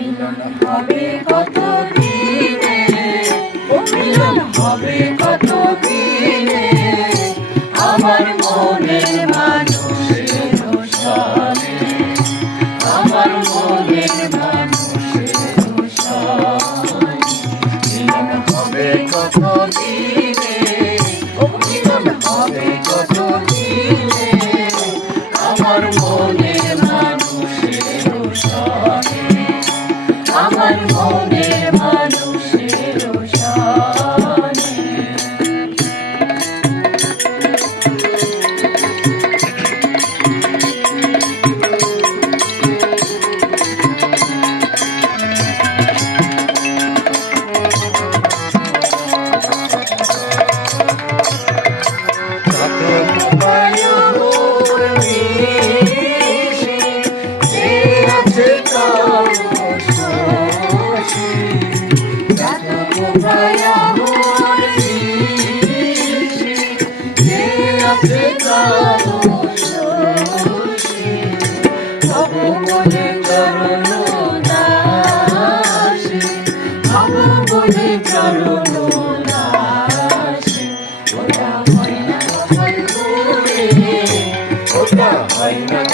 মিলন হবে কত দিনে, মিলন হবে কত দিনে, আমার মনের মানুষের সাথে, আমার মনের মানুষের সাথে। মিলন হবে কত দিনে, মিলন হবে কত দিনে, আমার মনের মানুষের সাথে, আমার মনের মানুষের সাথে।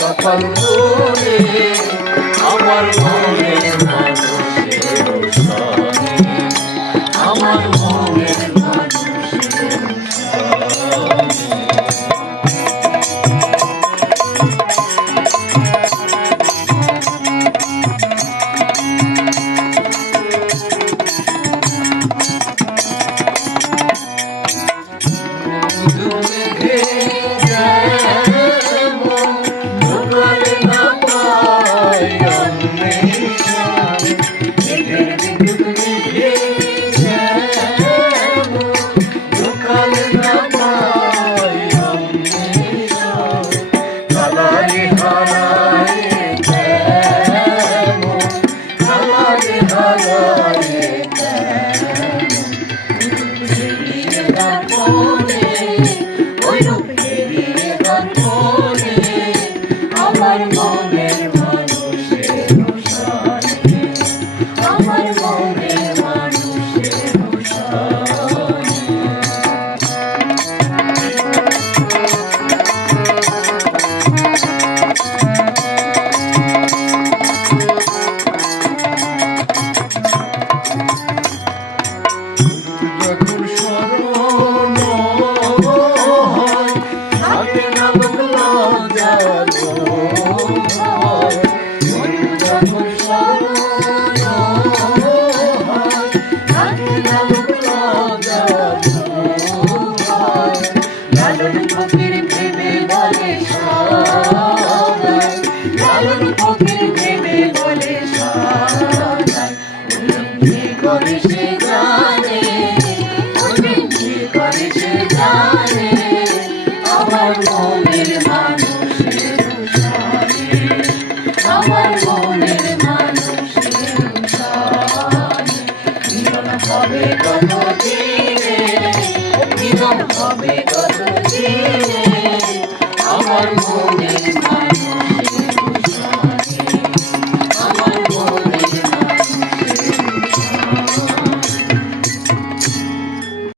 কপাল করে আমার মনের মানুষের সাথে, আমার মনের মানুষের সাথে। আমার মনের মানুষের সাথে, আমার মনের মানুষের সাথে। লালন ফকির ভেবে বলে সদাই, লালন ফকির ভেবে বলে সদাই, যে করে সে জানে, যে করে সে জানে, আমার মনের মানুষের সাথে, আমার মনের মানুষের সাথে। মিলন হবে কত দিনে, মিলন হবে কত দিনে, আমার মনের মানুষ।